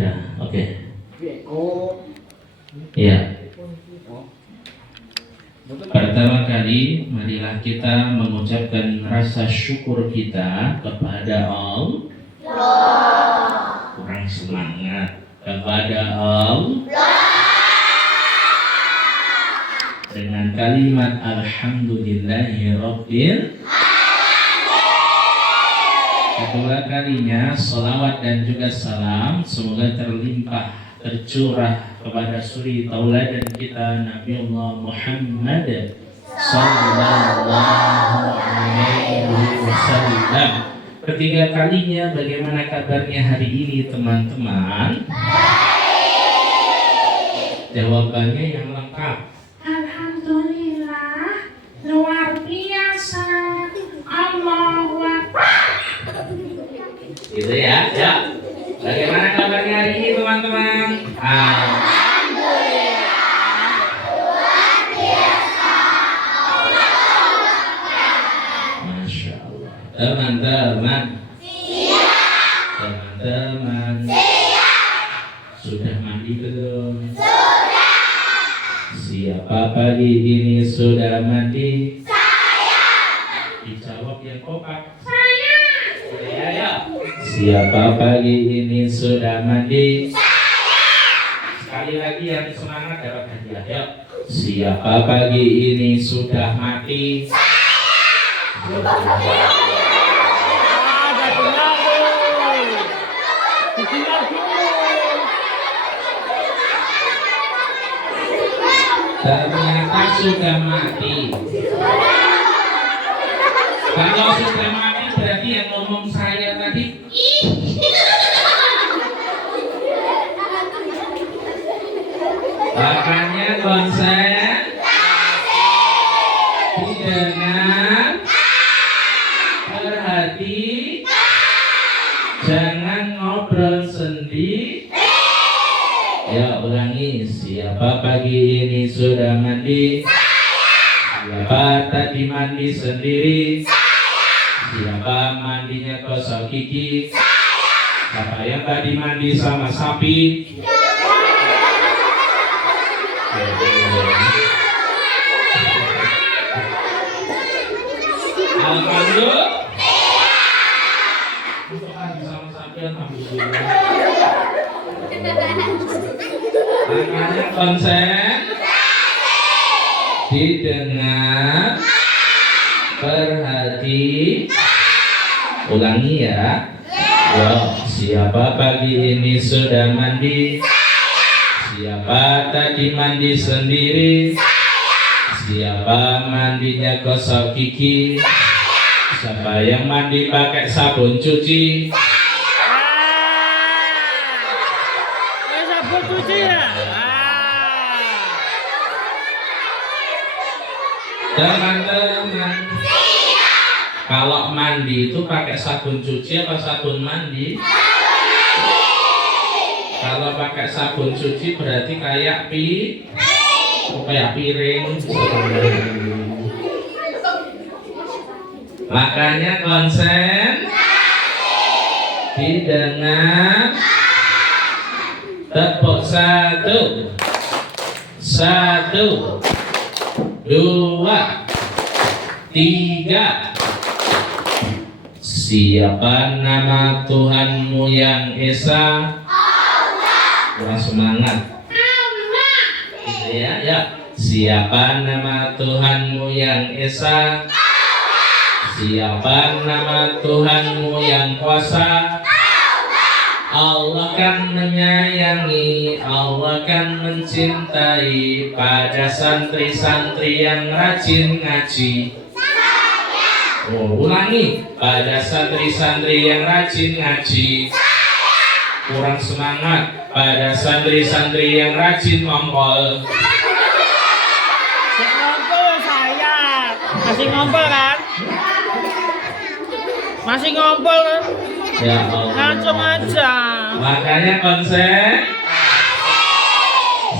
Dah, oke. Ya. Pertama kali, marilah kita mengucapkan rasa syukur kita kepada Allah. Kurang semangat. Kepada Allah. Dengan kalimat Alhamdulillahirabbil. Kedua kalinya, salawat dan juga salam semoga terlimpah tercurah kepada suri tauladan kita Nabiullah Muhammad sallallahu alaihi wasallam. Ketiga kalinya, bagaimana kabarnya hari ini teman-teman? Jawabannya yang lengkap. Alhamdulillah, luar biasa. Allahu Akbar. Gitu ya, ya. Bagaimana kabarnya hari ini teman-teman? Alhamdulillah, luar biasa. Masya Allah. Teman-teman. Siap. Teman-teman. Siap. Sudah mandi belum? Sudah. Siapa pagi ini sudah mandi? Saya. Dijawab yang kompak. Saya. Ya. Siapa pagi ini sudah mandi? Saya. Sekali lagi yang semangat dapat hadiah. Ya. Siapa pagi ini sudah mati? Saya. Ternyata sudah mati. Kalau sudah mati berarti yang ngomong saya tadi. Makanya konsen didengar, perhati, jangan ngobrol sendiri. Ya ulangi, siapa pagi ini sudah mandi? Siapa tadi mandi sendiri? Siapa mandinya gosok gigi? Siapa yang tadi mandi sama sapi? Alhamdulillah. Untuk mandi sama sapi, alhamdulillah. Makanya konsen, didengar, perhati, ulangi ya. Yo, siapa pagi ini sudah mandi? Siapa tadi mandi sendiri? Siapa mandinya gosok gigi? Siapa yang mandi pakai sabun cuci? Sabun cuci ya? Teman-teman, kalau mandi itu pakai sabun cuci apa sabun mandi? Kalau pakai sabun cuci berarti kayak piring. Makanya konsen, didengar, tepuk satu, 2, 3. Siapa nama Tuhanmu yang Esa? Allah. Kurang semangat. Allah. Ya, ya. Siapa nama Tuhanmu yang Esa? Allah. Siapa nama Tuhanmu yang kuasa? Allah kan menyayangi, Allah kan mencintai pada santri-santri yang rajin ngaji. Oh, ulangi, pada santri-santri yang rajin ngaji. Kurang semangat, pada santri-santri yang rajin ngompol. Ngompol saya, masih ngompol kan? Masih ngompol kan? Ya Allah. Langsung aja. Makanya konsen.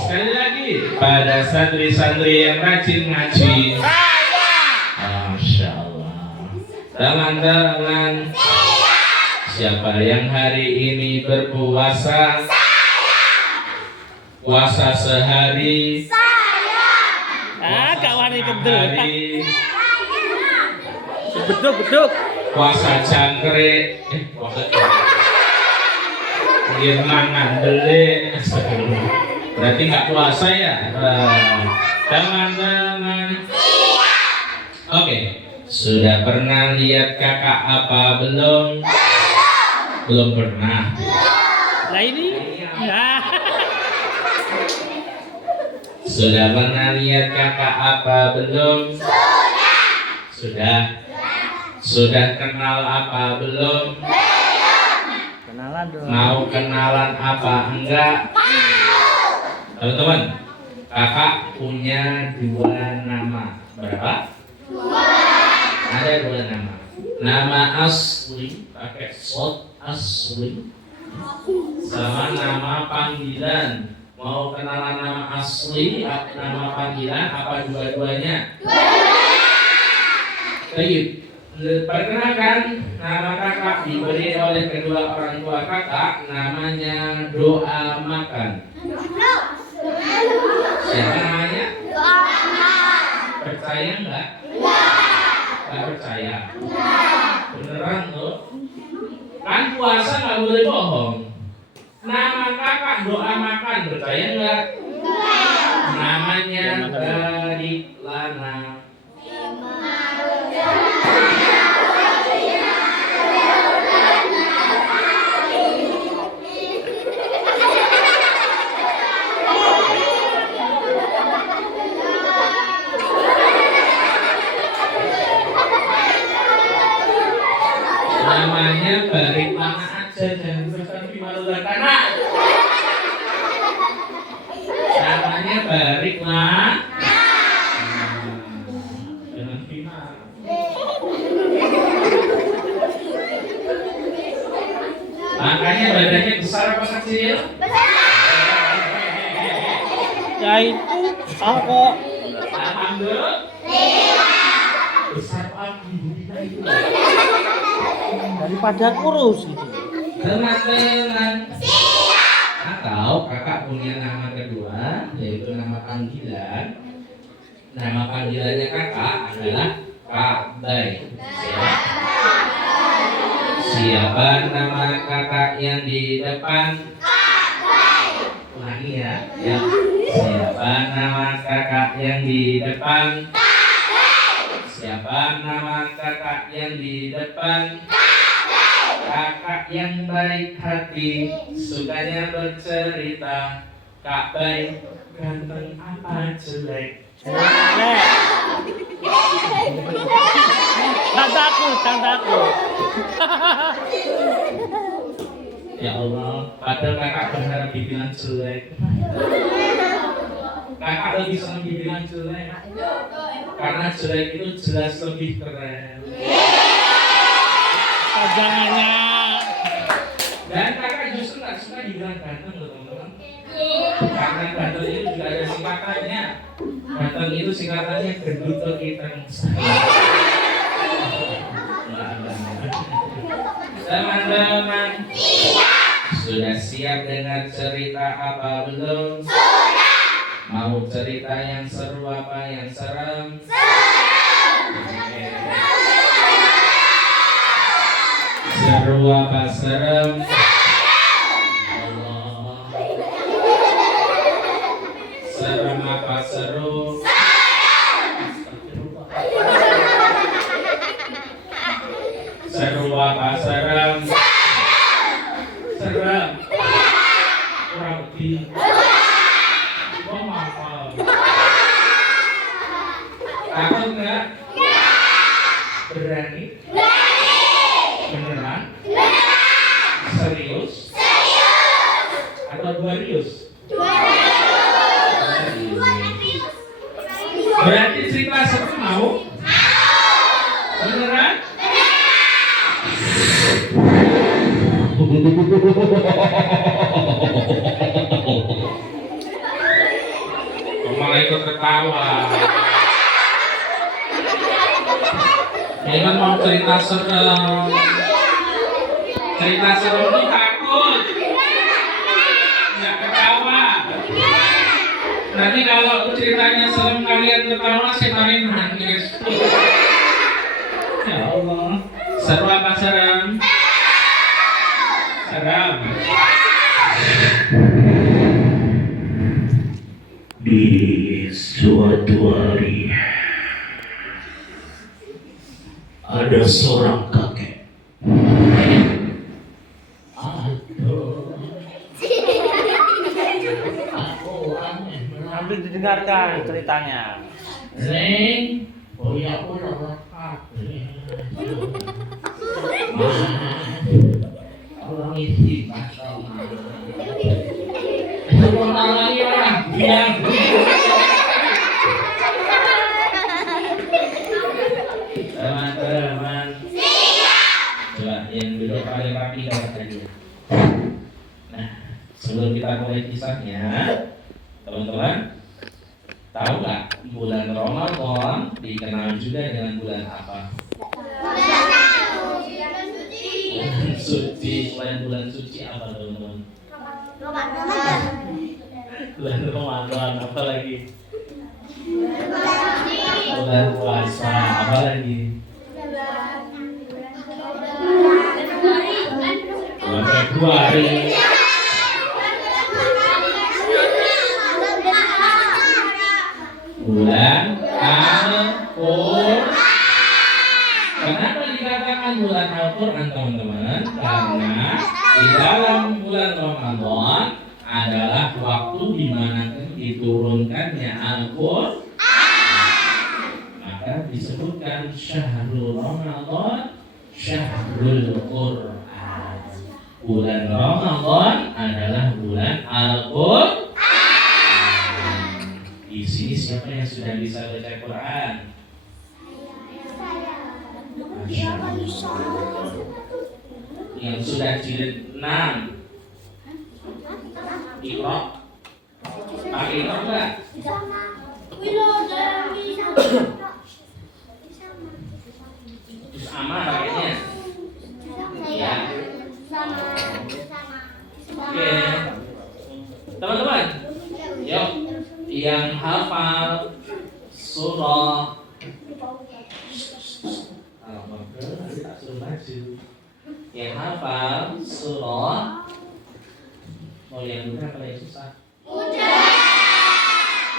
Sekali lagi, pada santri-santri yang rajin ngaji. Masya Allah. Tangan-tangan. Siapa yang hari ini berpuasa? Puasa sehari. Kawan ini Hari. beduk. Puasa jangkrik. Puasa jangkrik. Dia ngandele. Berarti nggak puasa ya? Teman-teman. Oke. Sudah pernah lihat kakak apa belum? Belum pernah. Lah ini? Nah. Sudah pernah lihat kakak apa belum? Sudah. Sudah kenal apa belum? Kenalan dong. Mau kenalan apa enggak? Teman-teman, kakak punya 2 nama. Berapa? 2. Ada 2 nama. Nama asli pakai slot asli sama nama panggilan. Mau kenalan nama asli, nama panggilan, apa dua-duanya? Baik. Perkenalkan, nama kakak diberi oleh kedua orang tua kakak, namanya Doa Makan. Siapa namanya? Percaya enggak? Enggak percaya. Beneran loh. Kan puasa nggak boleh bohong. Nama kakak Doa Makan, percaya enggak? Namanya Barik Lana. Namanya Barik Lana aja, jangan teruskan Malulan Tanah. Namanya Barik Lana. Jangan final. Makanya badannya besar apa kecil? Ya itu aku. Alhamdulillah. Besar apa? Daripada kurus itu. Teman-teman. Atau kakak punya nama kedua, yaitu nama panggilan. Nama panggilannya kakak adalah Kak Bay. Siapa nama kakak yang di depan? Ulangi ya. Siapa nama kakak yang di depan? Siapa nama kakak yang di depan? Kakak yang baik hati, sukanya bercerita. Kak baik, ganteng apa jelek? Jangan takut. Ya Allah, padahal kakak berharap dibilang jelek. Kakak lebih senang dibilang jelek, karena jelek itu jelas lebih keren. Jangannya. Dan kakak justru nggak suka dibilang ganteng loh teman-teman. Karena ganteng itu juga ada singkatannya. Ganteng itu singkatannya gendut ke kiteng. Teman-teman, sudah siap dengar cerita apa belum? Mau cerita yang seru apa yang serem? Seru apa serem? Allah. Serem apa seru? Seru apa serem? Serem. Kurang lebih. Oh maaf. Takut nggak? Berani? Beneran? Serius? Atau duarius? Berarti cerita seru mau? Beneran? ketawa. Memang mau cerita serem. Cerita serem ini takut. Nggak ketawa. Nanti kalau ceritanya serem kalian ketawa, setanin nangis. Ya Allah. Seru apa serem? Serem. Di suatu hari ada seorang kakek. Aduh. Ambil didengarkan ceritanya. Neng, boya ulah orang isi pasal. Orang lagi orang biang. Teman-teman, coba yang duduk paling rapi kalau tadi. Nah, sebelum kita mulai kisahnya, teman-teman, tahu nggak bulan Ramadan dikenal juga dengan bulan apa? Bulan suci. Selain bulan suci apa teman-teman? Bulan Ramadan apa lagi? Bulan puasa apa lagi? Bulan Februari. Bulan Al-Qur'an. Kenapa dikatakan bulan Al-Qur'an teman-teman? Karena di dalam bulan Ramadan adalah waktu di mana diturunkannya Al-Qur'an. Maka disebutkan syahrul Ramadan, syahrul Qur'an. Bulan Ramadan adalah bulan Al-Qur'an. Di sini siapa yang sudah bisa baca Quran? Yang sudah jilid 6. Iqra. Pakai Iqra enggak? Terus aman pakainya? Ya. Oke. Teman-teman, yuk. Yang hafal surah yang hafal surah mau yang mudah apa yang susah?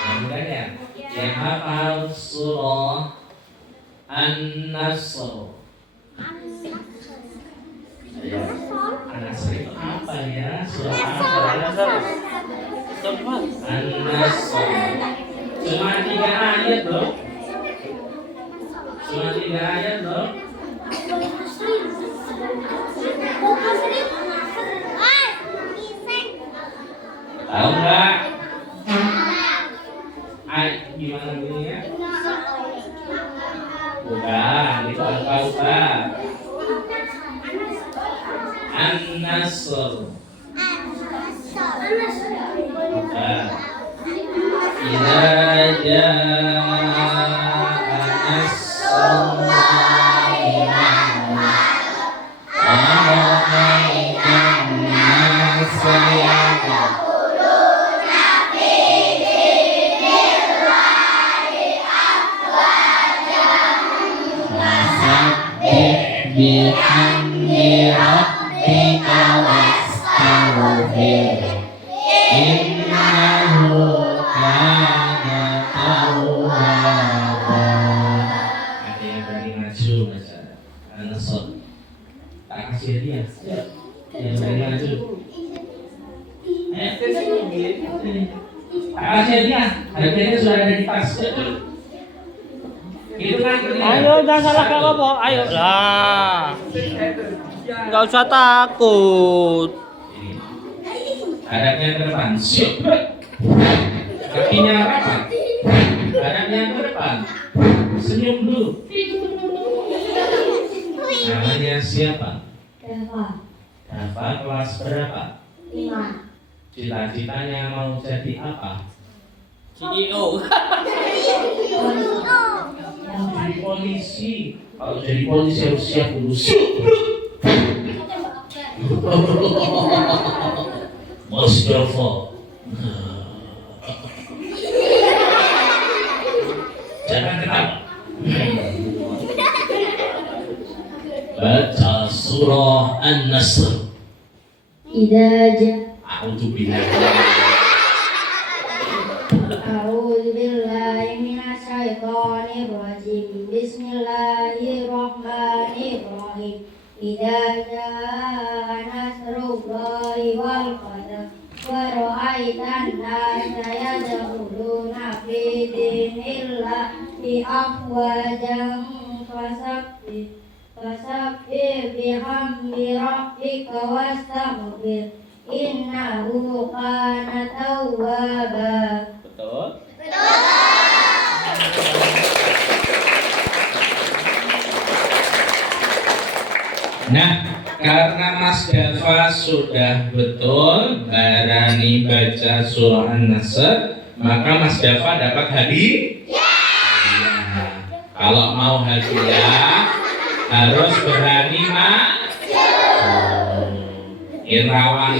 Yang mudah ya? Yang hafal surah An-Nasr. An-Nasr itu apa ya? Surah An-Nasr. An-Nasr. Cuma 3 ayat loh. Cuma 3 ayat loh. Tahu nggak? Gimana bunyinya? Bukan, itu Al-Kautsar. An-Nasr. Bukan. Idza jaa nasrullahi bihamdi rabbika wastaghfir innahu kana tawwaba. Ada yang berani maju baca An-Nasr. Tak kasih dia. Yang berani maju. Tak kasih dia. Harganya sudah ada di tas. Itu kan. Ayo jangan salah kak apa. Ayo lah. Nggak usah takut. Hadapnya ke depan. Siap. Kakinya rapat. Hadapnya ke depan. Senyum dulu. Namanya siapa? Dafa kelas berapa? 5. Cita-citanya mau jadi apa? CEO. Jadi polisi. Kalau jadi polisi harus siap dulu. Mustafa. Jangan ketawa. Baca surah An-Nasr. Idza ja A'udzu billahi A'udzu billahi minasy syaithanir rajim. Bismillahirrahmanirrahim. Idza jaa nasrullahi wal fath wa ra'aitan nasa yadkhuluna fi dinillahi afwajan fasabbih bihamdi rabbika wastaghfir innahu kana tawwaba. Betul. Nah, karena Mas Dava sudah betul berani baca surah An-Nasr, maka Mas Dava dapat hadiah. Kalau mau hadiah harus berani Irawan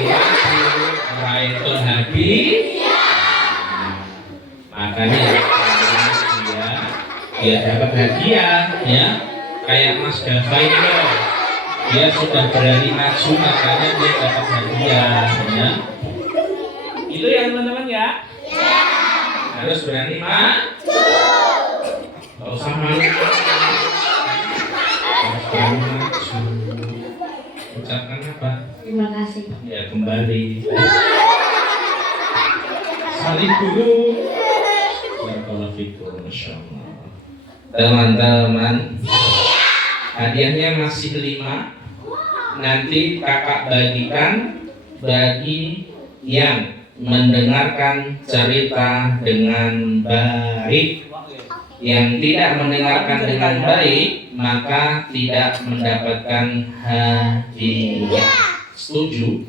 itu hadiah. Makanya dia dapat hadiah ya. Kayak Mas Dava ini loh. Dia sudah berani maju, makanya dia dapat hadiah ya. Itu ya teman-teman ya. Harus berani maju. Gak usah malu. Harus berani maju. Ucapkan apa? Terima kasih. Ya kembali. Saling dulu. Barakallahu fikum, Masya Allah. Teman-teman, hadiahnya masih 5. Nanti kakak bagikan bagi yang mendengarkan cerita dengan baik. Yang tidak mendengarkan dengan baik maka tidak mendapatkan hadiah. Setuju?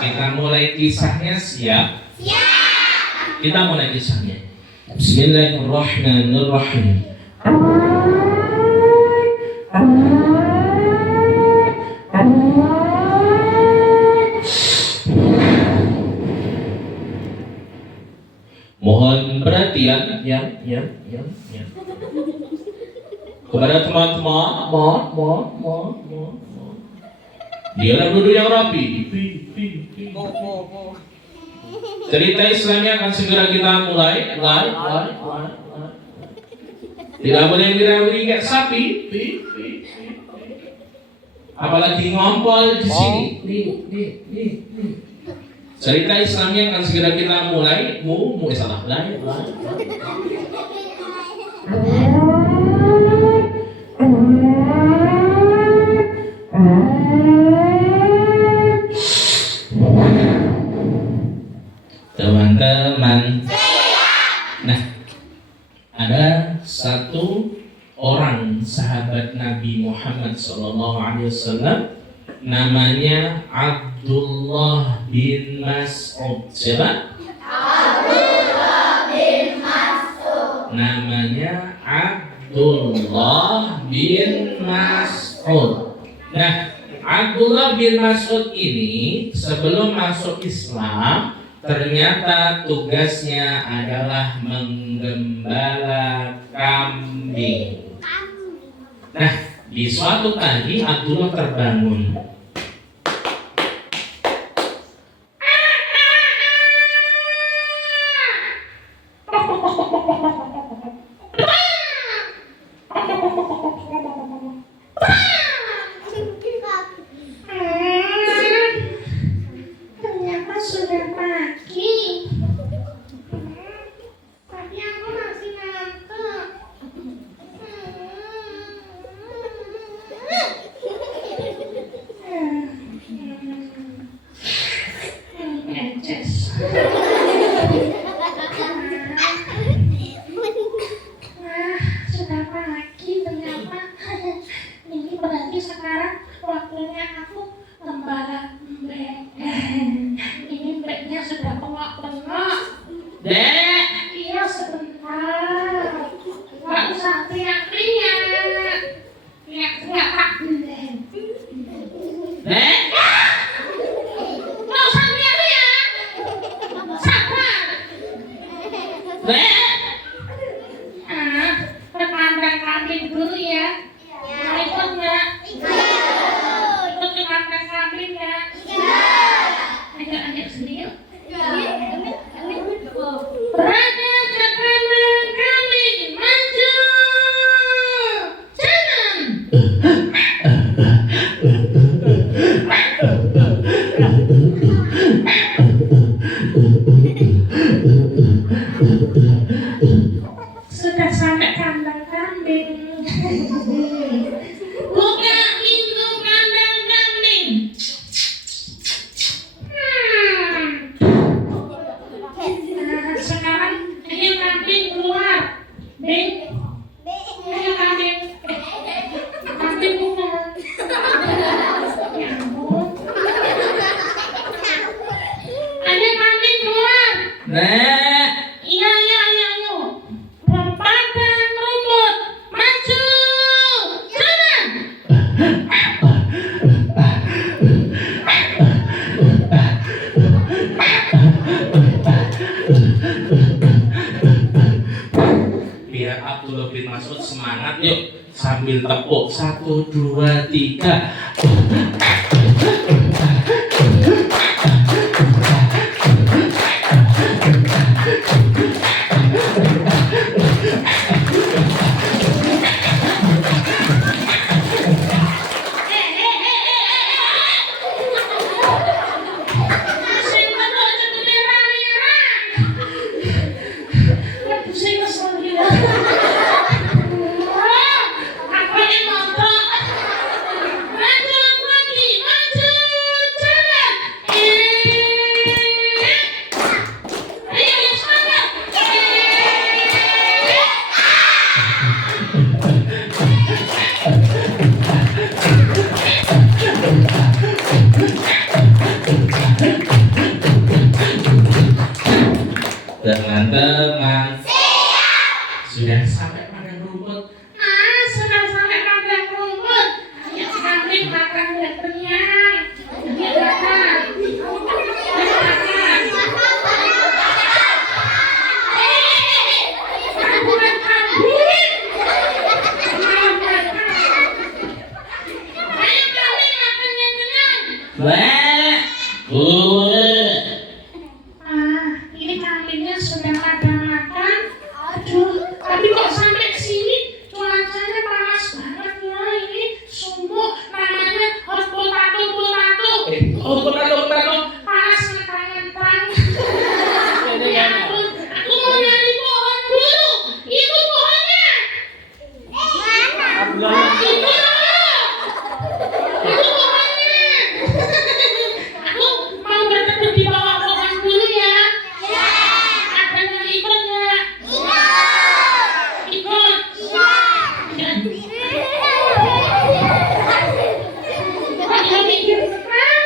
Kita mulai kisahnya, siap? Kita mulai kisahnya. Bismillahirrahmanirrahim. Mohon perhatian ya. Kepada teman-teman, mohon. Dialah duduk yang rapi. Cerita Islamnya akan segera kita mulai. Tidak boleh dirawiri kayak sapi. Apalagi ngompol di sini. Cerita Islamnya akan segera kita mulai. Salah. Teman-teman. Nah, ada satu orang sahabat Nabi Muhammad SAW, namanya Abdullah bin Mas'ud. Siapa? Abdullah bin Mas'ud. Namanya Abdullah bin Mas'ud. Nah, Abdullah bin Mas'ud ini sebelum masuk Islam ternyata tugasnya adalah menggembala kambing. Nah, di suatu pagi Abdullah terbangun. Ternyata sudah pagi. Tapi aku masih ngantuk. Sudah pagi ternyata. Ini berarti sekarang waktunya aku gembala mbek. Ini mbeknya Ke kandang kambing dulu ya. Mau ikut nggak? Ikut ke kandang kambing ya? Ayo sini yuk. Berada ke kandang kambing, maju, jalan. Sudah sampai kandang kambing. Buka pintu kandang kambing. Sekarang ayo kambing keluar. Bing. Ayo kambing. Kambing keluar. Ya ampun. Ayo kambing keluar. Iya. Padang rumput, maju, jalan. Biar Abdullah bin Mas'ud semangat yuk sambil tepuk 1, 2, 3. Sing metu aja merah-merah. Sing kesel gila. Aku ini montok. Lanjut lagi, maju, jalan. Ayo yang semangat. Teman-teman sudah sampai padang rumput. Sudah sampai kandang rumput. Ayo kambing makan biar kenyang. Ayo makan. Ayo makan. Bukan kambing. Ayo makan. Ayo kambing makan yang kenyang. Ini kambingnya sudah pada makan. Aduh, tapi kok sampai sini cuacanya panas banget ya. Ini sumuk namanya harus potato. Panas ngentang-ngentang. Ya ampun, aku mau nyari pohon dulu. Itu pohonnya. Itu pohonnya. Aku mau berteduh di bawah pohon dulu ya. Ada yang ikut nggak? Ikut. Ayo mikir sekarang.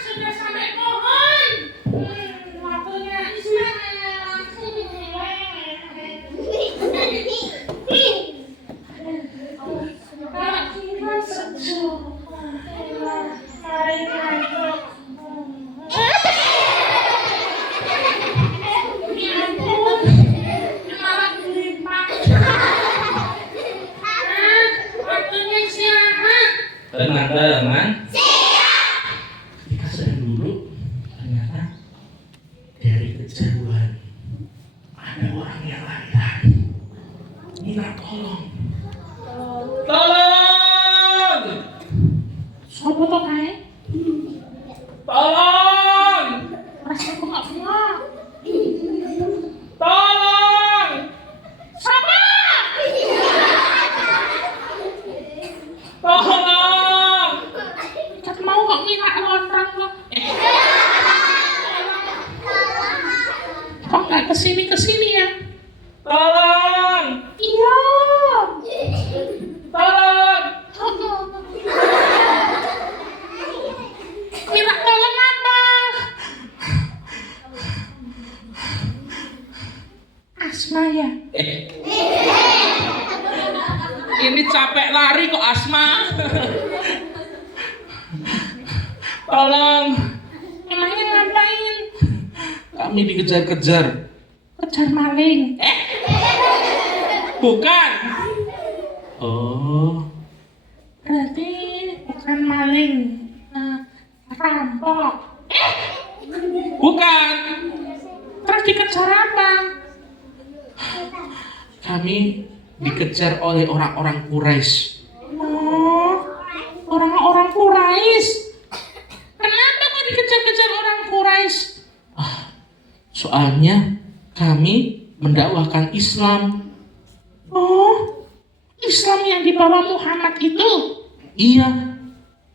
Sudah sampai pohon. Waktunya istirahat. Kalau kita sejuk. Mari kita. Ya ampun, malah gelimpang. Waktunya istirahat. Teman-teman kita sedang dulu. Ternyata dari kejauhan ada orang yang lari-lari minta tolong. Sopo to kae? Tolong! Rasaku nggak pulang. Tolong! Sopo? Tolong! Cat mau kok minta lontong kok. Kok nggak kesini ya? Tolong! Iya. Tolong! Minta tolong apa? Asma ya? Ini capek lari kok asma. Tolong, Kami dikejar-kejar. Kejar maling. Bukan. Oh, Berarti bukan maling. Rampok. bukan. Terus dikejar apa? Kami dikejar oleh orang-orang Quraisy. Oh, orang-orang Quraisy. Kenapa kok dikejar-kejar orang Quraisy? Soalnya kami mendakwahkan Islam. Oh, Islam yang dibawa Muhammad itu. Iya,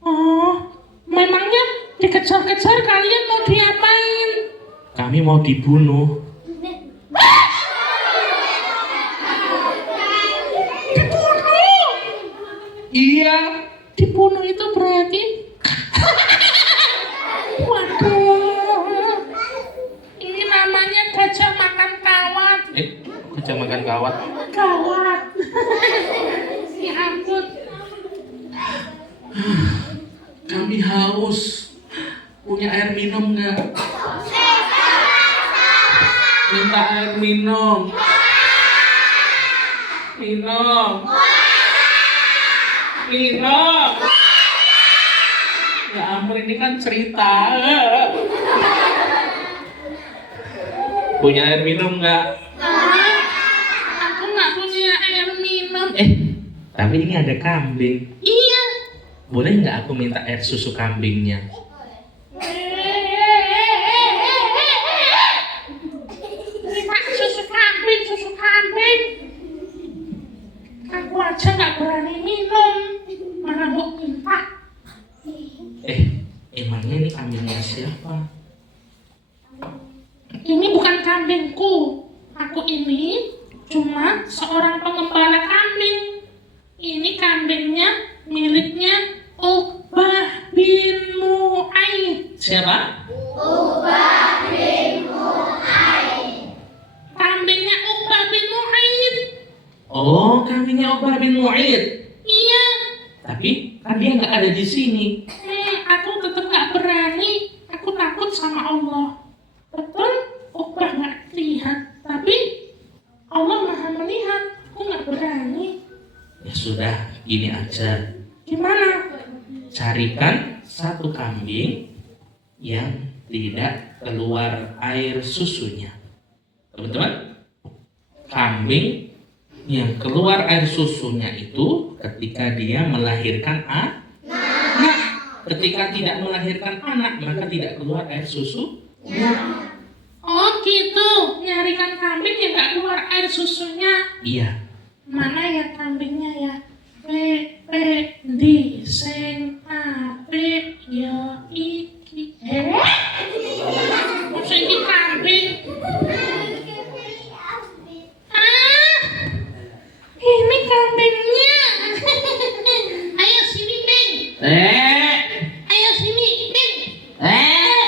Oh, memangnya dikejar-kejar kalian mau diapain? kami mau dibunuh. Dibunuh. Iya. Dibunuh itu berarti waduh, ini namanya gajah makan kawat. Gajah makan kawat. Kawat. Ya ampun. Kami haus. Punya air minum nggak? Minta air minum. Minum. Minum. Ya ampun, ini kan cerita. Punya air minum nggak? Aku nggak punya air minum. Tapi ini ada kambing. Iya. Boleh nggak aku minta air susu kambingnya? Minta susu kambing, susu kambing. Aku aja nggak berani minum. Mana mau minta? Emangnya ini kambingnya siapa? Ini bukan kambingku. Aku ini cuma seorang pengembala kambing. Ini kambingnya miliknya Uqbah bin Mu'aid. Siapa? Kambingnya Uqbah bin Mu'aid. Oh, kambingnya Uqbah bin Mu'aid. Iya. Tapi kan dia nggak ada di sini. Aku tetap nggak berani. Aku takut sama Allah. Betul, Uqbah nggak lihat. Tapi Allah Maha melihat. Aku nggak berani. Ya sudah, gini aja. Gimana? Carikan satu kambing yang tidak keluar air susunya. Teman-teman, kambing yang keluar air susunya itu ketika dia melahirkan anak. Ketika tidak melahirkan anak, maka tidak keluar air susu. Oh gitu, nyarikan kambing yang nggak keluar air susunya. Iya. Mana ya kambingnya ya? Di sing ape yo iki. Masa ini kambing? Ini kambingnya. Ayo sini, Bing. Ayo sini, Bing. Ayo.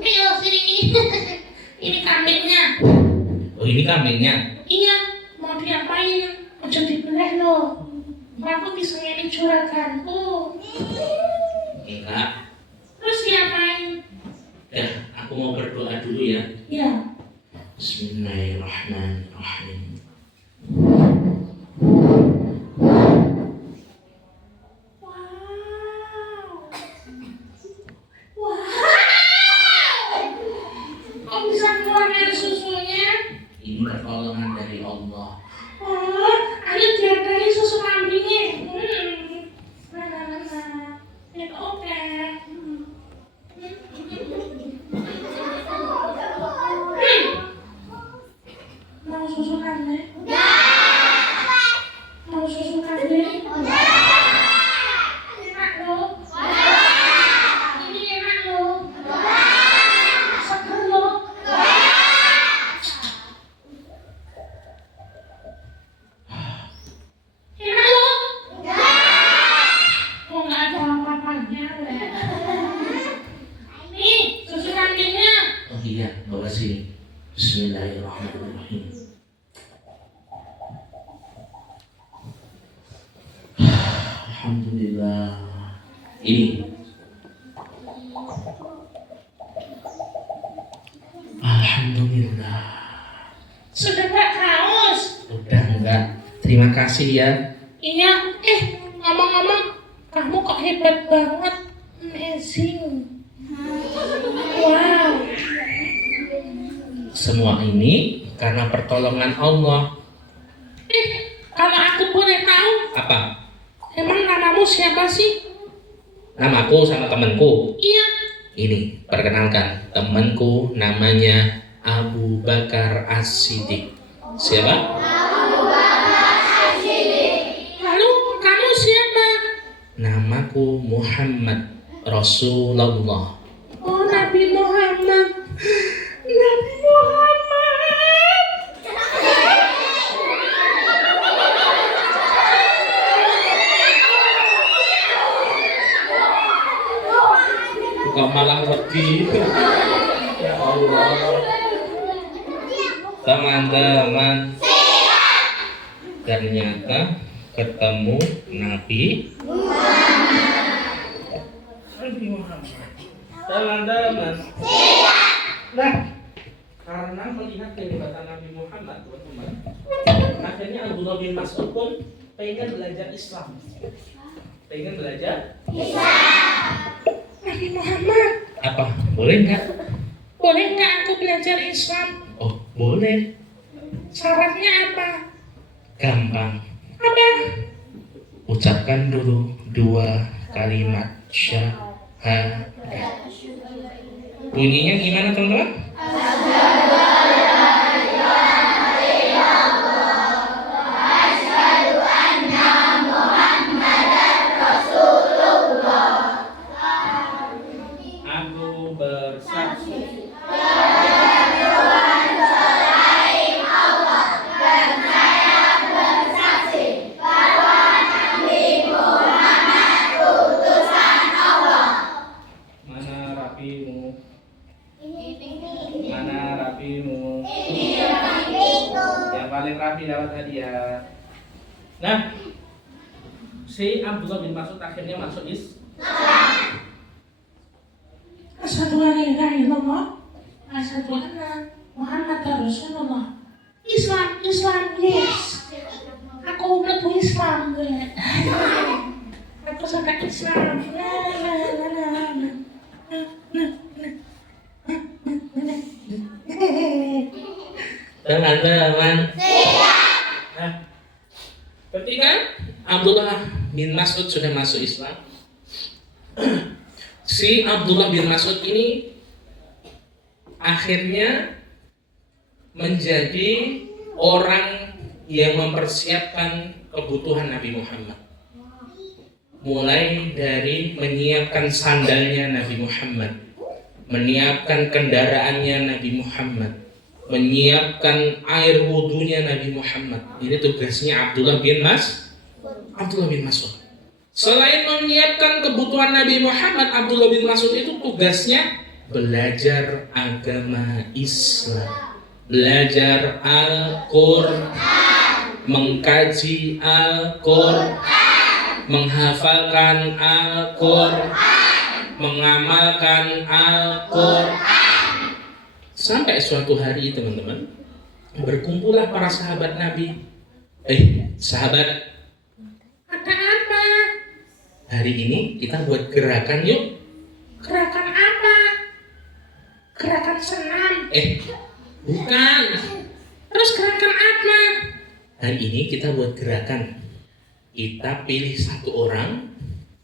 Ayo sini. Ini kambingnya. Oh, ini kambingnya. Iya, mau diapain? Mau jadi belah loh. Aku bisa ngeli juraganku. Enggak. Terus diapain? Ya, aku mau berdoa dulu ya. Ya. Bismillahirrahmanirrahim. Wow. Kok bisa keluar air susunya? Ini pertolongan dari Allah. Oh, ayo diadari susu kambingnya. Mana. Itu oke. Mau susu kambing? Mau susu kambing? Enak loh. Ini enak loh. Seger loh. Enak loh. Oh, nggak ada apa-apanya. Nih, susu kambingnya. Oh iya, bawa sini. Bismillahirrahmanirrahim. Alhamdulillah. Ini makasih ya. Iya, ngomong-ngomong, kamu kok hebat banget, amazing. Wow. Semua ini karena pertolongan Allah. Kalau aku boleh tahu, Apa? emang namamu siapa sih? Namaku sama temanku. Iya. Ini, perkenalkan, temanku namanya Abu Bakar As-Siddiq. Siapa? Lalu kamu siapa? Namaku Muhammad Rasulullah. Oh, Nabi Muhammad. Nabi Muhammad. Kok malah pergi? Ya Allah. Teman-teman, ternyata ketemu Nabi Muhammad. Teman-teman. Nah, karena melihat kehebatan Nabi Muhammad, teman-teman, akhirnya Abdullah bin Mas'ud pun pengen belajar Islam. Pengen belajar Nabi Muhammad. apa? Boleh nggak? Boleh nggak aku belajar Islam? Oh, boleh. Syaratnya apa? Gampang. Apa? Ucapkan dulu 2 kalimat syahadat. Bunyinya gimana, teman-teman? Aku bersaksi mana rapimu? Mana rapimu? Yang paling rapi dapat hadiah. Nah, si Abdullah bin Mas'ud akhirnya masuk Islam. Asyhadu an la ilaha illallah. Asyhadu anna Muhammadar Rasulullah. Islam, yes. Aku mlebu Islam, gue. Aku suka Islam. Teman-teman. Nah, ketika Abdullah bin Mas'ud sudah masuk Islam, si Abdullah bin Mas'ud ini akhirnya menjadi orang yang mempersiapkan kebutuhan Nabi Muhammad. Mulai dari menyiapkan sandalnya Nabi Muhammad, menyiapkan kendaraannya Nabi Muhammad, menyiapkan air wudhunya Nabi Muhammad. Ini tugasnya Abdullah bin Mas'ud. Selain menyiapkan kebutuhan Nabi Muhammad, Abdullah bin Mas'ud itu tugasnya belajar agama Islam, belajar Al-Quran, mengkaji Al-Quran, menghafalkan Al-Quran, mengamalkan Al-Quran. Sampai suatu hari, teman-teman, berkumpullah para sahabat Nabi. Sahabat, Ada apa? hari ini kita buat gerakan yuk. Gerakan apa? Gerakan senam. Bukan. Terus gerakan apa? Hari ini kita buat gerakan. Kita pilih satu orang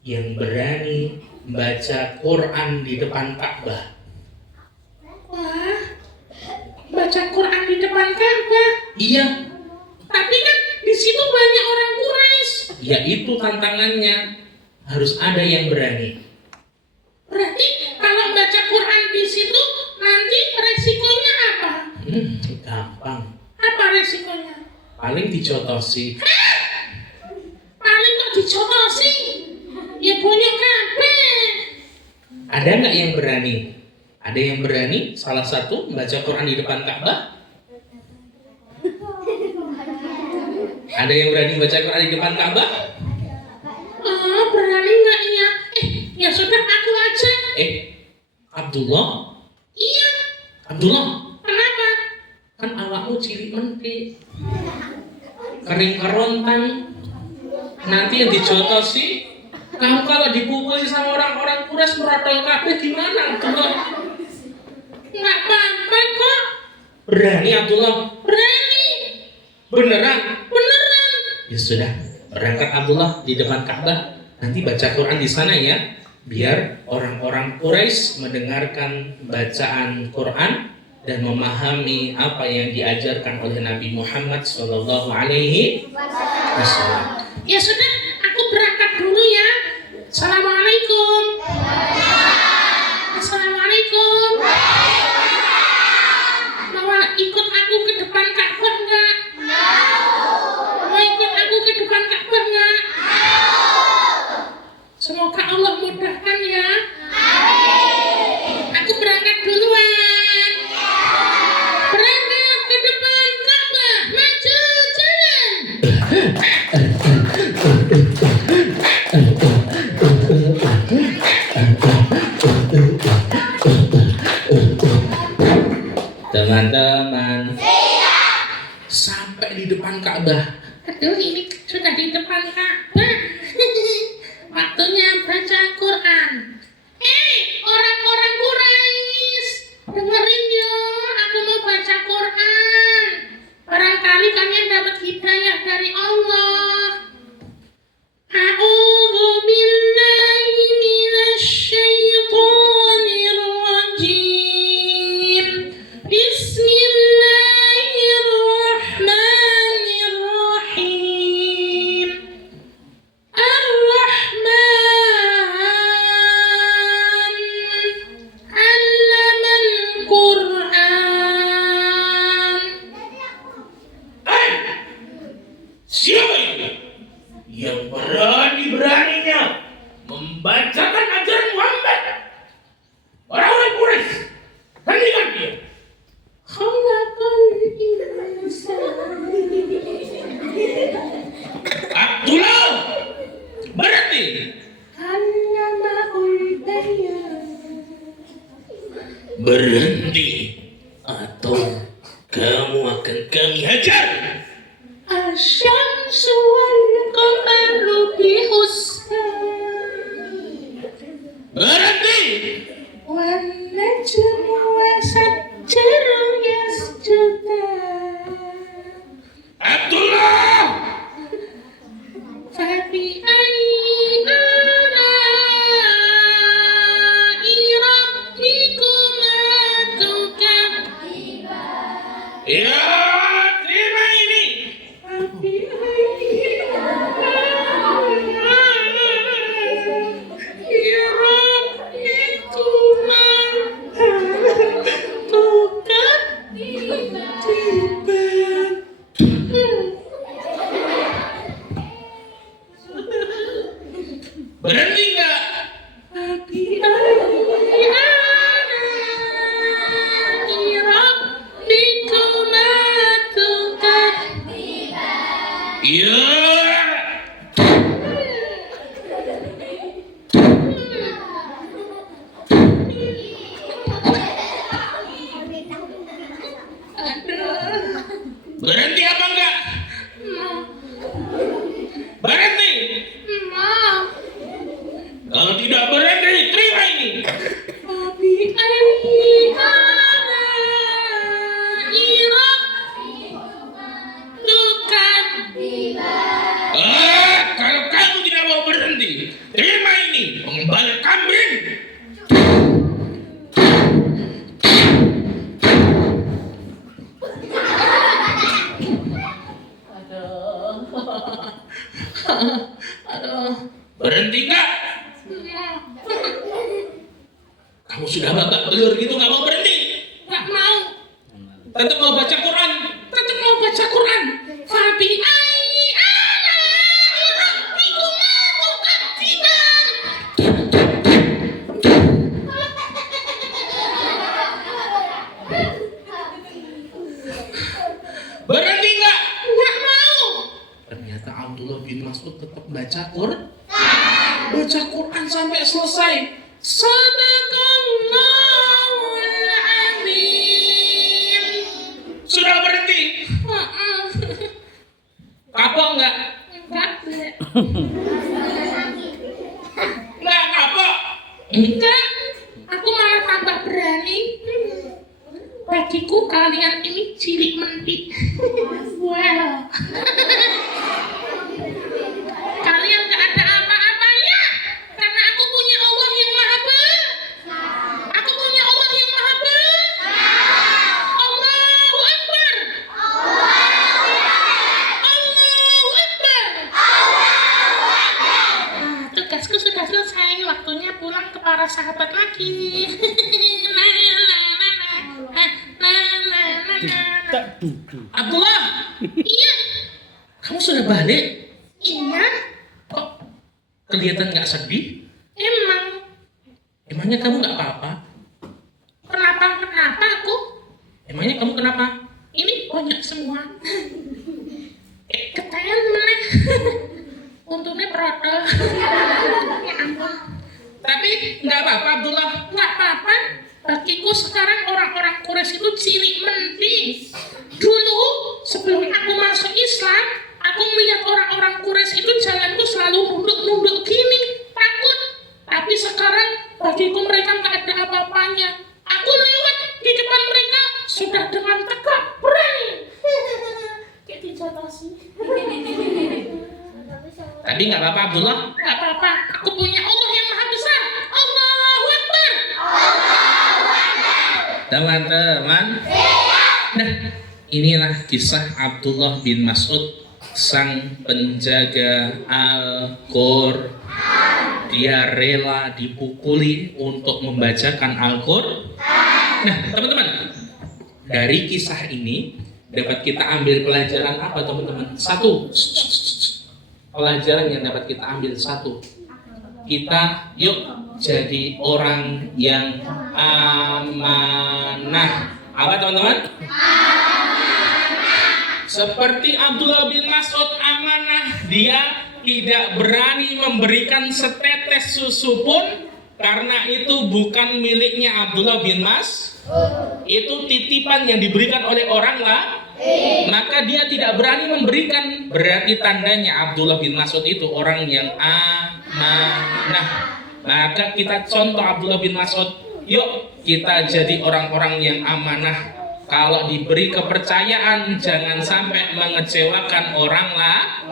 yang berani baca Quran di depan Ka'bah. Wah, baca Quran di depan Ka'bah. Iya, Tapi kan di situ banyak orang Quraisy. ya itu tantangannya. Harus ada yang berani. Berarti kalau baca Quran di situ nanti resikonya apa? Gampang. Apa resikonya? Paling dicotosi. Paling kok dicotosi. Ya bonyok kabeh. Ada nggak yang berani? Ada yang berani? Salah satu baca Quran di depan Ka'bah? Ada yang berani baca Quran di depan Ka'bah? Oh, berani nggak ya? Ya sudah aku aja. Abdullah? Iya. Abdullah? Kenapa? Kan awakmu cilik mentik. kering kerontan. Nanti yang dijotosi, kamu kalau dipukuli sama orang-orang Quraisy merodol kabeh gimana Abdullah? Nggak apa-apa kok. Berani Abdullah? Berani. Beneran? Beneran. Ya sudah, berangkat Abdullah di depan Ka'bah. Nanti baca Quran di sana ya, biar orang-orang Quraisy mendengarkan bacaan Quran dan memahami apa yang diajarkan oleh Nabi Muhammad Shallallahu Alaihi Wasallam. Ya sudah, aku berangkat dulu ya. Assalamualaikum. Assalamualaikum. Mau ikut aku ke depan Ka'bah enggak? Mau ikut aku ke depan Ka'bah enggak? Semoga Allah mudahkan ya. Aku berangkat duluan. Berangkat ke depan Ka'bah. Maju jalan. Teman-teman, sampai di depan Ka'bah. Aduh, ini sudah di depan Ka'bah. Waktunya baca Quran. Orang-orang Quraisy, dengerin yo, aku mau baca Quran. Barangkali kalian dapat hidayah dari Allah. A'udzu billahi minasy syaithanir rajim. Bismillahirrahmanirrahim. Ar-Rahman 'allamal Qur'an. Siapa itu yang berani-beraninya membacakan ajaran Muhammad? Orang-orang Quraisy, hentikan dia. Khalaqal insan. Abdullah, berhenti. Allamahul bayan. Berhenti atau kamu akan kami hajar. Asyamsu wal qamaru bihusban. Berhenti. Wan najmu wasajjaru yasjudan. Abdullah. Fabi ayyi ala'i rabbikuma tukadziban. Ya, terima ini. Fabi ayyi ala'i rabbikuma tukadziban. Berhenti nggak? Fabi ayyi ala'i rabbikuma tukadziban. Ya. Berhenti apa enggak? Berhenti. Kalau tidak berhenti, terima ini. Fabi ayyi ala'i rabbikuma tukadziban. Kalau kamu tidak mau berhenti, terima ini, pengembala kambing. Aduh. Berhenti nggak? Kamu sudah babak belur gitu, nggak mau berhenti? Nggak mau. Tetap mau baca Quran. Tetap mau baca Quran. Fabi ayyi ala'i rabbikuma tukadziban. Berhenti nggak? Nggak mau. Ternyata Abdullah bin Mas'ud tetap baca Quran. Baca Quran sampai selesai. Sadaqallahul azim. Sudah berhenti? Kapok enggak? Enggak, Bre. Enggak kapok. Enggak. Aku malah tambah berani. Bagiku kalian ini cilik mentik. Well. Kalian gak ada apa-apanya. Karena aku punya Allah yang maha Aku punya Allah yang maha Allahu Akbar. Allahu Akbar. Tugasku sudah selesai. Waktunya pulang ke para sahabat lagi. Abdullah, Iya. kamu sudah balik? Iya. Kok kelihatan nggak sedih? Emangnya kamu nggak apa-apa? Kenapa aku? Emangnya kamu kenapa? Ini banyak semua. Ketahuan meneh. Untungnya protol. Ya ampun. Tapi nggak apa-apa Abdullah. Nggak apa-apa. Bagiku sekarang orang-orang Quraisy itu cilik menting. Dulu sebelum aku masuk Islam, aku melihat orang-orang Quraisy itu jalanku selalu nunduk-nunduk gini, takut. Tapi sekarang bagiku mereka nggak ada apa-apanya. Aku lewat di depan mereka sudah dengan tegak berani. Kayak dijatasi. Tapi nggak apa-apa Abdullah. Nggak apa-apa. Aku punya Allah yang maha besar. Allahu Akbar. Teman-teman. Nah, inilah kisah Abdullah bin Mas'ud, sang penjaga Al-Qur'an. Dia rela dipukuli untuk membacakan Al-Qur'an. Nah, teman-teman, dari kisah ini dapat kita ambil pelajaran apa, teman-teman? Satu, pelajaran yang dapat kita ambil satu. Kita yuk jadi orang yang amanah. Apa, teman-teman? Seperti Abdullah bin Mas'ud amanah, dia tidak berani memberikan setetes susu pun karena itu bukan miliknya Abdullah bin Mas'ud. Itu titipan yang diberikan oleh orang lah. Maka dia tidak berani memberikan. Berarti tandanya Abdullah bin Mas'ud itu orang yang amanah. Maka kita contoh Abdullah bin Mas'ud. Yuk kita jadi orang-orang yang amanah. Kalau diberi kepercayaan jangan sampai mengecewakan orang lah.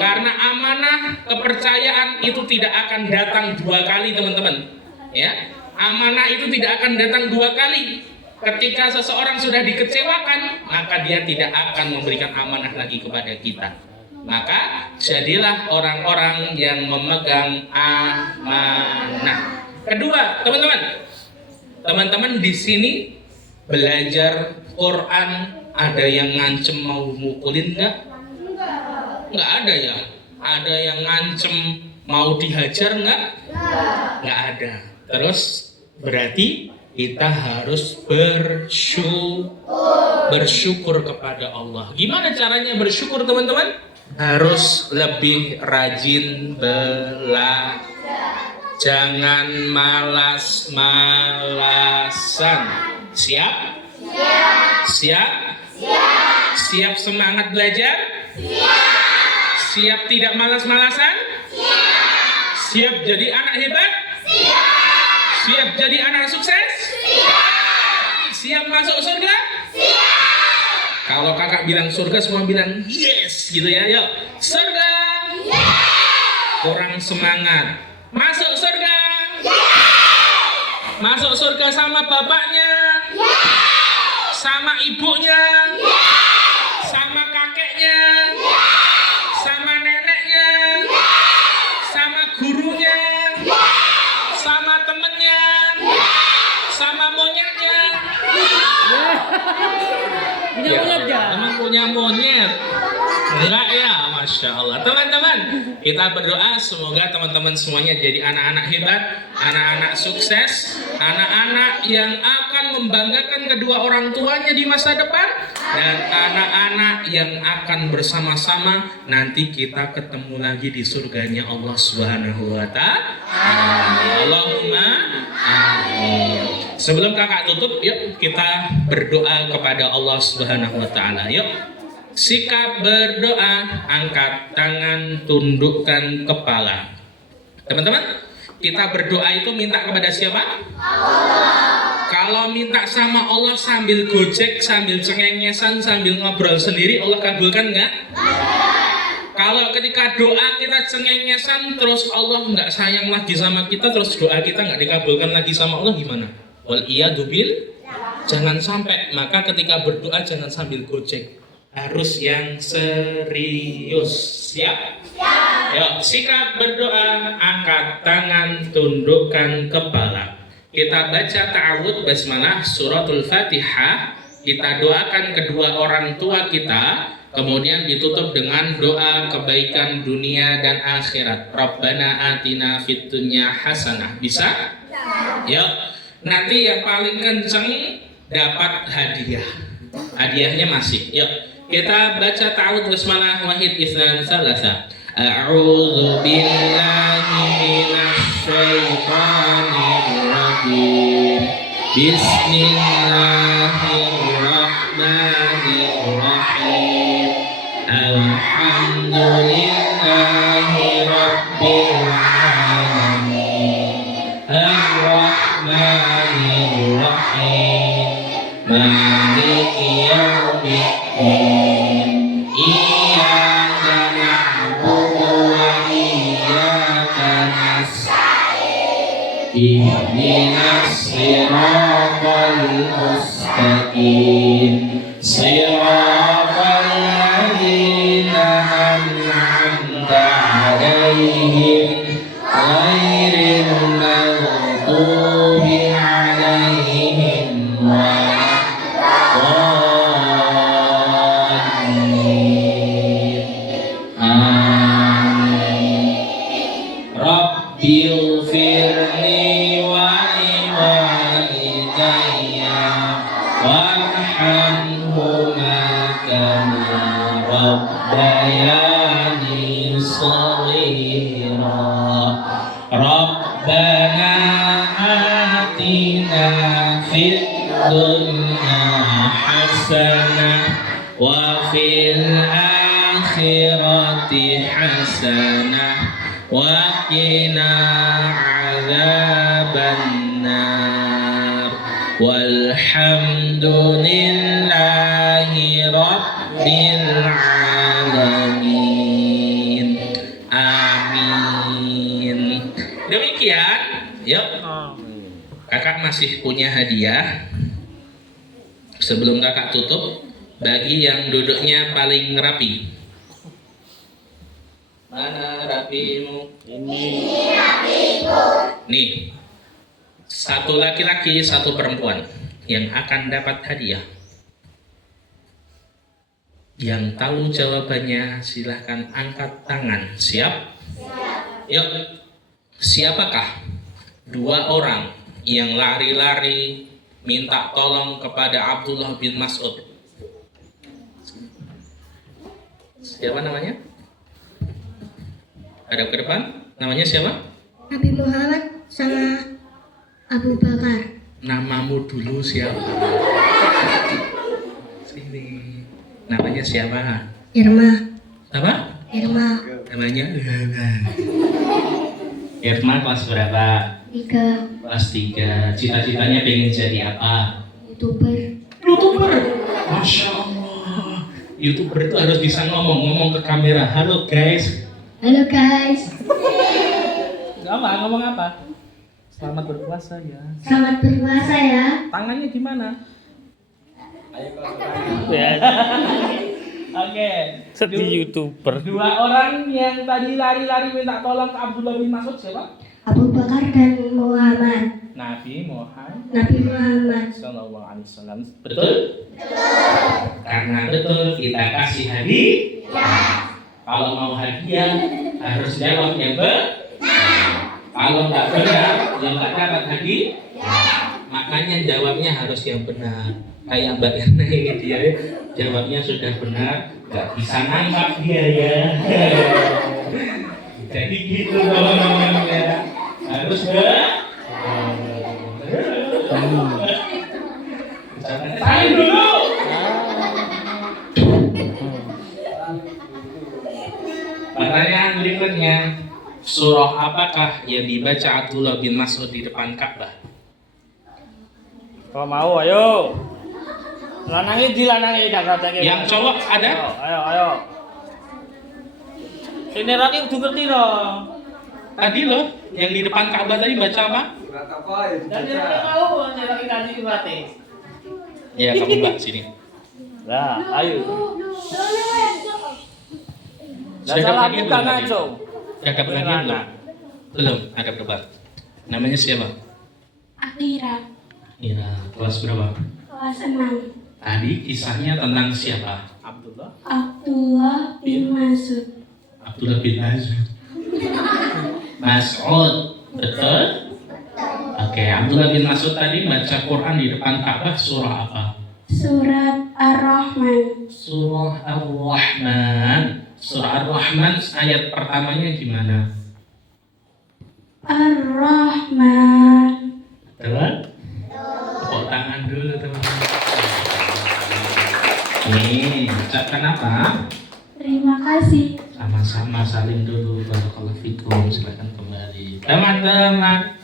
Karena amanah, kepercayaan itu tidak akan datang dua kali, teman-teman. Ya, amanah itu tidak akan datang dua kali. Ketika seseorang sudah dikecewakan, maka dia tidak akan memberikan amanah lagi kepada kita. Maka jadilah orang-orang yang memegang amanah. Kedua, teman-teman di sini belajar Quran, ada yang ngancem mau mukulin nggak? Nggak ada ya. Ada yang ngancem mau dihajar nggak? Nggak ada. Terus berarti kita harus bersyukur kepada Allah. Gimana caranya bersyukur, teman-teman? Harus lebih rajin belajar. Jangan malas-malasan. Siap? Siap? Siap semangat belajar? Siap tidak malas-malasan? Siap jadi anak hebat? Siap jadi anak sukses? Siap masuk surga? Kalau kakak bilang surga, semua bilang yes gitu ya. Yuk, surga. Kurang semangat. Masuk surga. Masuk surga sama bapaknya, sama ibunya, sama kakeknya, sama neneknya, sama gurunya, sama temennya, sama monyetnya. Punya monyet ya? Emang punya monyet? Enggak ya, Masya Allah. Teman-teman, kita berdoa semoga teman-teman semuanya jadi anak-anak hebat, anak-anak sukses, anak-anak yang akan membanggakan kedua orang tuanya di masa depan, dan anak-anak yang akan bersama-sama nanti kita ketemu lagi di surganya Allah Subhanahu wa Ta'ala. Allahumma amin. Sebelum kakak tutup, yuk kita berdoa kepada Allah Subhanahu wa Ta'ala. Yuk. Sikap berdoa, angkat tangan, tundukkan kepala. Teman-teman, kita berdoa itu minta kepada siapa? Kalau minta sama Allah sambil gojek, sambil cengengesan, sambil ngobrol sendiri, Allah kabulkan nggak? Kalau ketika doa kita cengengesan, terus Allah nggak sayang lagi sama kita, terus doa kita nggak dikabulkan lagi sama Allah, gimana? Wal iyadu bil, jangan sampai. Maka ketika berdoa jangan sambil gojek, harus yang serius. Siap? Yuk, sikap berdoa, angkat tangan, tundukkan kepala. Kita baca ta'awud basmalah suratul Fatihah. Kita doakan kedua orang tua kita, kemudian ditutup dengan doa kebaikan dunia dan akhirat. Rabbana atina fid dunya hasanah. Bisa? Yuk, nanti yang paling kenceng dapat hadiah. Hadiahnya masih. Yuk, kita baca ta'awud basmalah wahid isnan salasa. A'udzu billahi minasy syaithanir rajim. Bismillahirrahmanirrahim. Alhamdulillahi rabbil alamin. Ar-Rahmanir Rahim. Maliki yaumiddin. Iyyaka na'budu wa iyyaka nasta'in. Ihdinas siratal mustaqim. Siratal ladzina an'amta 'alaihim ghairil maghdubi 'alaihim waladdallin. Amin. Rabbighfirli wa liwalidayya warhamhuma kama rabbayani shaghira. Rabbana atina fid dunya hasanah wa fil akhirati hasanah wa qina adzabannar. Walhamdulillahi rabbil alamin. Amin. Demikian, yuk. Kakak masih punya hadiah. Sebelum kakak tutup, bagi yang duduknya paling rapi. Mana rapimu? Ini rapiku. Nih, satu laki-laki, satu perempuan yang akan dapat hadiah. Yang tahu jawabannya silahkan angkat tangan. Siap? Siap. Yuk. Siapakah dua orang yang lari-lari minta tolong kepada Abdullah bin Mas'ud? Siapa namanya? Ada ke depan. Namanya siapa? Nabi Muhammad sama Abu Bakar. Namamu dulu siapa? Sini. Namanya siapa? Irma. Apa? Irma. Namanya Irma. Kelas berapa? 3. Kelas 3. Cita-citanya pengen jadi apa? YouTuber. YouTuber. Masya Allah. YouTuber itu harus bisa ngomong ke kamera. Halo guys. Halo guys. Ngomong apa? Selamat berpuasa ya. Selamat berpuasa ya. Tangannya gimana? Oke. Sedih YouTuber. Dua orang yang tadi lari-lari minta tolong ke Abdullah bin Mas'ud siapa? Abu Bakar dan Muhammad. Nabi Muhammad Nabi Muhammad. Sallallahu Alaihi Wasallam. Betul? Karena betul kita kasih hadiah. Kalau mau hadiah harus jawab yang benar. Kalau nggak benar, yang nggak dapat hadiah. Makanya jawabnya harus yang benar. Kayak Mbak Yana ini dia jawabnya sudah benar, nggak bisa nangkap dia ya. Jadi gitu teman-teman ya. Harus benar. Tahan dulu. bertanya, surah apakah yang dibaca Abdullah bin Mas'ud di depan Ka'bah? Kalau mau ayo. Lanangi kakak. Yang cowok ada? Ayo. Ini lagi udah ngerti dong. Tadi loh, yang di depan Ka'bah tadi baca apa? Dan dia mau lagi tadi berarti. Ya, kamu mbak sini. Nah, ayo. Sudah salah dapat hadiah bukan belum tadi? aja. Sudah dapat hadiah belum? Belum, ada berapa? Namanya siapa? Akira. Ira, kelas berapa? Kelas 6. Tadi kisahnya tentang siapa? Abdullah. Abdullah bin Mas'ud. Abdullah bin Mas'ud. Mas'ud, betul? Oke, Abdullah bin Mas'ud tadi baca Quran di depan Ka'bah surah apa? Surat Ar-Rahman. Surah Ar-Rahman. Surah Ar-Rahman ayat pertamanya gimana? Ar-Rahman. Betul? Tepuk tangan dulu teman-teman. Nih, ucapkan apa? Terima kasih. Sama-sama saling dulu. Barakallahu fikum. Silakan kembali. Teman-teman.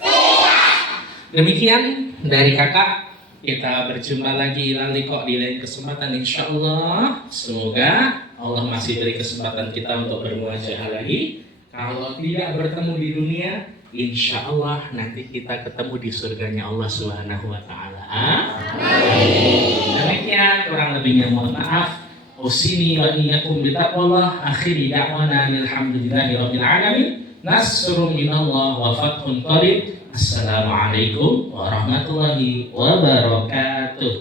Demikian dari kakak. Kita berjumpa lagi nanti kok di lain kesempatan insyaallah. Semoga Allah masih beri kesempatan kita untuk bermuajah lagi. Kalau tidak bertemu di dunia, insyaallah nanti kita ketemu di surganya Allah Subhanahu wa taala. Demikian kurang lebihnya mohon maaf. Usini wa iyyakum bitaqwallah. Akhiri da'wana alhamdulillahi rabbil alamin. Nasrun minallah wa fathun qarib. Assalamualaikum warahmatullahi wabarakatuh.